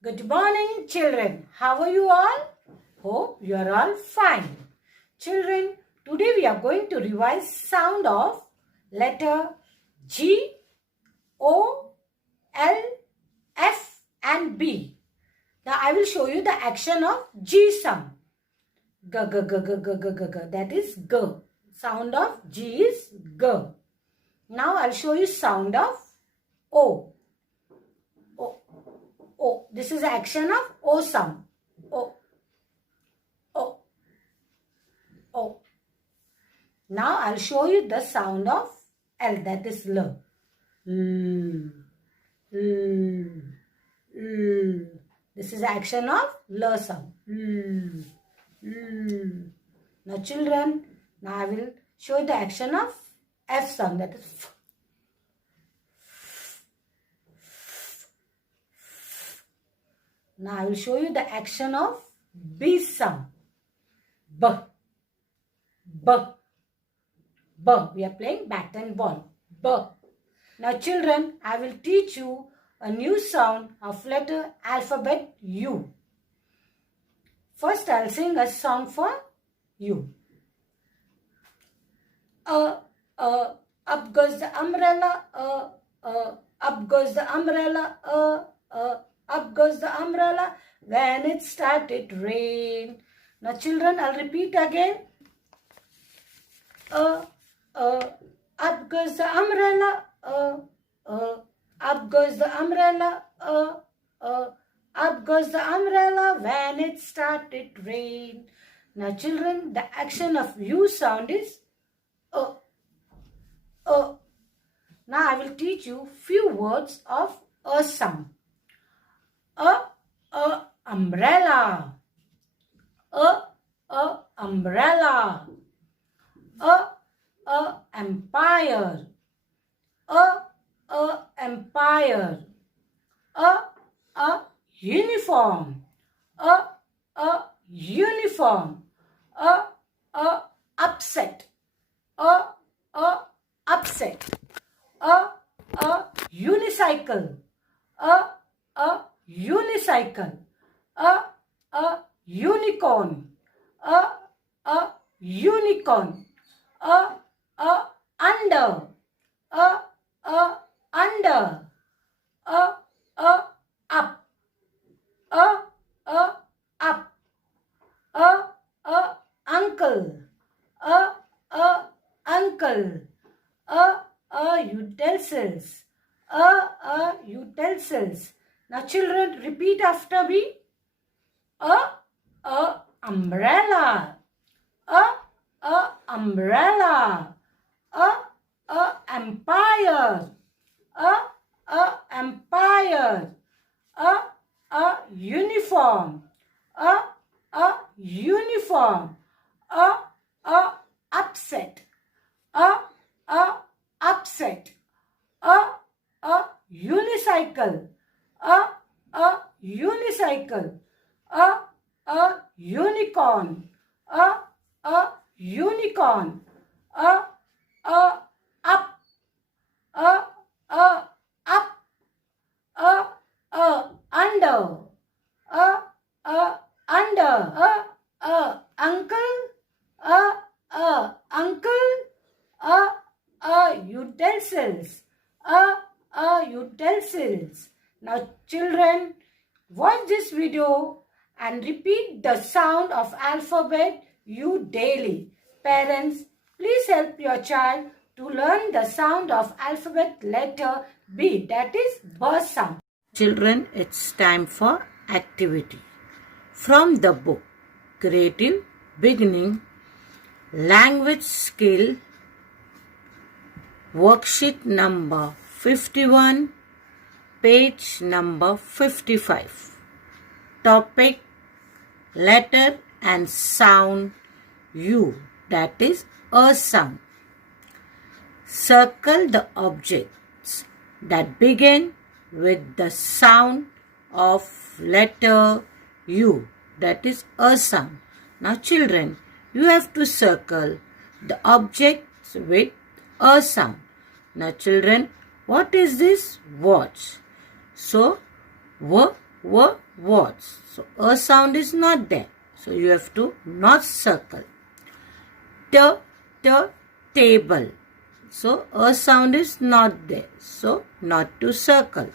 Good morning, children. How are you all? Hope you are all fine. Children, today we are going to revise sound of letter G, O, L, F and B. Now I will show you the action of G sound. G, G, G, G, G, G, G, G. That is G. Sound of G is G. Now I'll show you sound of O. O. This is the action of O sound. O. O. O. Now I'll show you the sound of L. That is L. L. L. L. This is the action of L sound. L. L. Now children, now I will show you the action of F sound. That is F. Now I will show you the action of B sound. B. B. B. We are playing bat and ball. B. Now children, I will teach you a new sound of letter alphabet U. First I will sing a song for you. Up goes the umbrella. Up goes the umbrella. Up goes the umbrella when it started rain. Now children, I'll repeat again. Up goes the umbrella. Up goes the umbrella. Up goes the umbrella when it started rain. Now children, the action of U sound is Now I will teach you few words of A sound. Umbrella. Umbrella. Empire. Empire. Uniform. Uniform. Upset. Upset. Unicycle. Unicycle. Unicorn. Unicorn. Under. Under. Up. Up. Uncle. Uncle. Utensils. Utensils. Now children, repeat after me. Umbrella. Umbrella. Empire. Empire. Uniform. Uniform. Upset. Upset. Unicycle. Unicycle. Unicorn. Unicorn. Up. Under. Under. Uncle. Uncle. Utensils. Utensils. Now children, watch this video and repeat the sound of alphabet U daily. Parents, please help your child to learn the sound of alphabet letter B, that is B sound. Children, it's time for activity. From the book Creative Beginning, Language Skill, worksheet number 51, page number 55. Topic, letter and sound U, that is A sound. Circle the objects that begin with the sound of letter U, that is A sound. Now children, you have to circle the objects with A sound. Now children, what is this? Watch. So, were words. So a sound is not there. So you have to not circle. Table. So a sound is not there. So not to circle.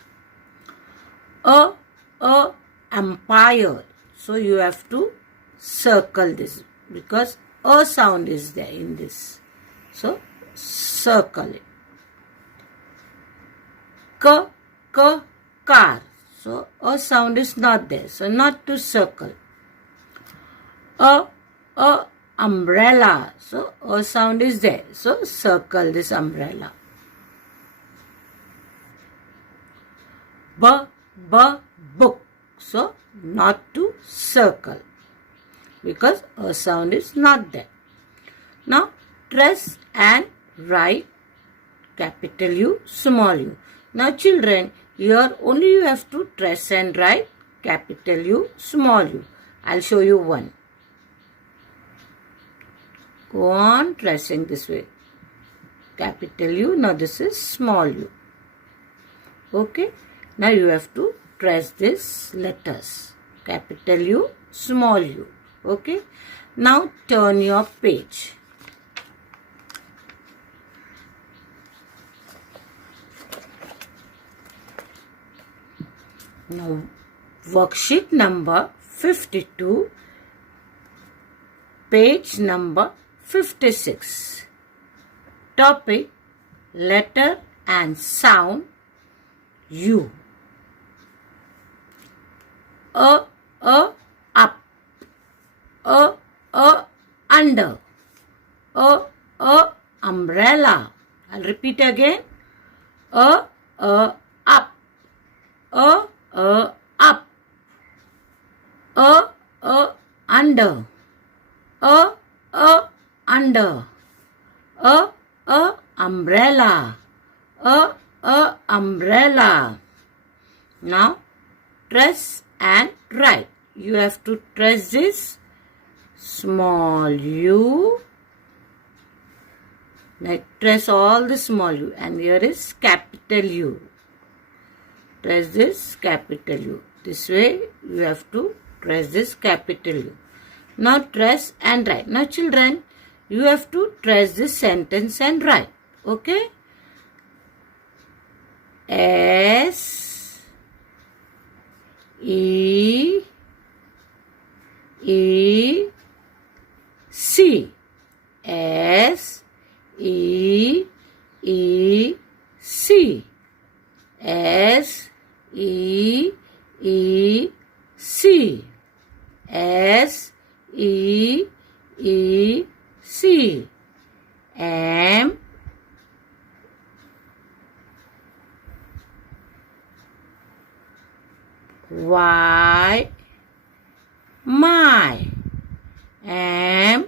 A empire. So you have to circle this because a sound is there in this. So circle it. Car. So a sound is not there. So not to circle. A umbrella. So a sound is there. So circle this umbrella. Book. So not to circle because a sound is not there. Now trace and write capital U, small u. Now children, here only you have to trace and write capital U, small u. I'll show you one. Go on tracing this way. Capital U, now this is small u. Okay. Now you have to trace these letters. Capital U, small u. Okay. Now turn your page. Now worksheet number 52, page number 56. Topic, letter and sound U. Up. Under. Umbrella. I'll repeat again. Up. Up. Under. Under. Umbrella. Umbrella. Now trace and write. You have to trace this small u. Like trace all the small u, and here is capital U. Trace this capital U. This way you have to trace this capital U. Now trace and write. Now children, you have to trace this sentence and write. Okay? S E C. S E C. S E C. S E C. M Y my. M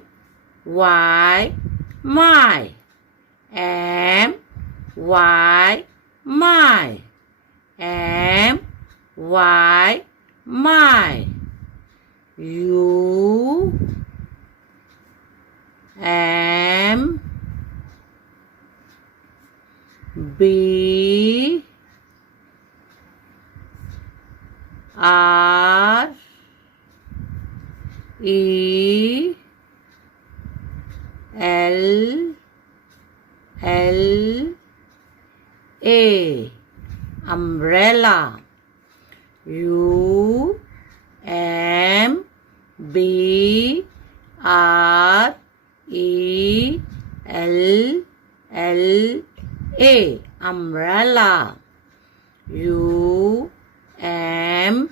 Y my. M Y my. M Y my. U M B R E L A. Umbrella. U M B R E L A. Umbrella. U M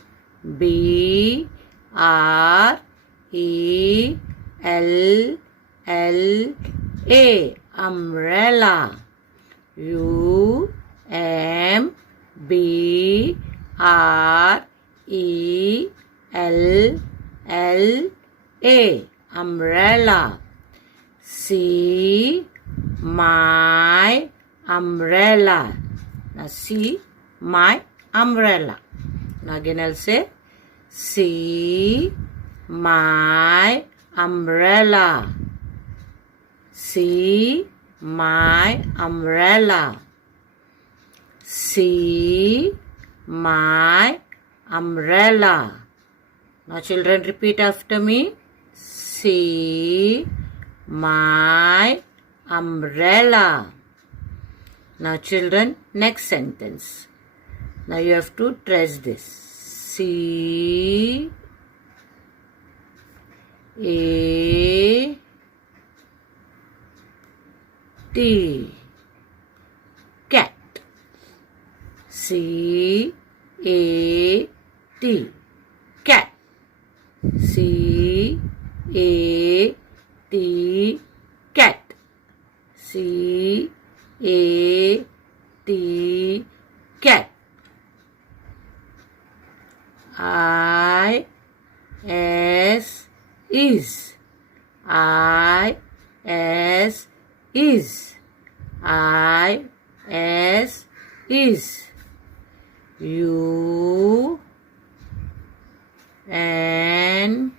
B R E L A. Umbrella. U M B R E L A. Umbrella. C my umbrella. Now see my umbrella. Now again I'll say see my umbrella. See my umbrella. See my umbrella. Now children, repeat after me. See my umbrella. Now children, next sentence. Now you have to trace this. C A T, cat. C A T, cat. C A T, cat. C A T, cat. I S is. I S is. I S is. U N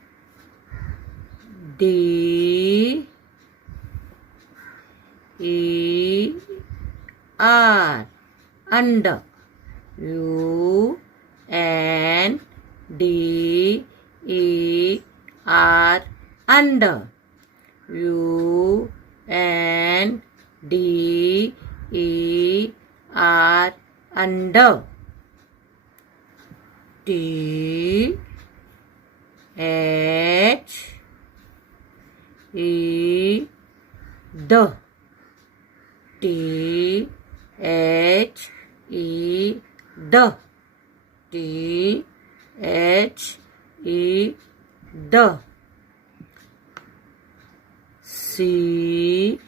D E R, under. U N D E R, under. U N D E R, under. T H E D, T H E D, T H E D. C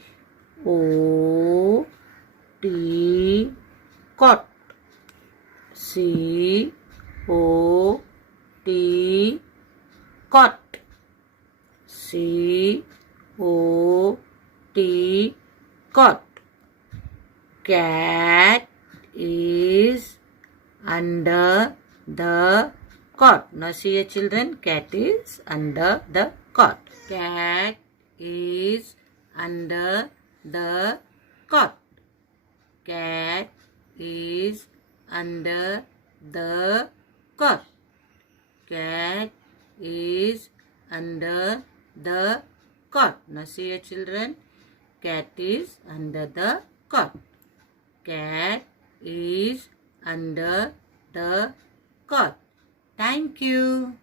O T, cot. C O T, cot. C O T, cot. Cat is under the cot. Now see here children, cat is under the cot. Cat is under the cot. Cat is under the cot. Cat is under the cot. Now see here children, cat is under the cot. Cat is under the cot. Thank you.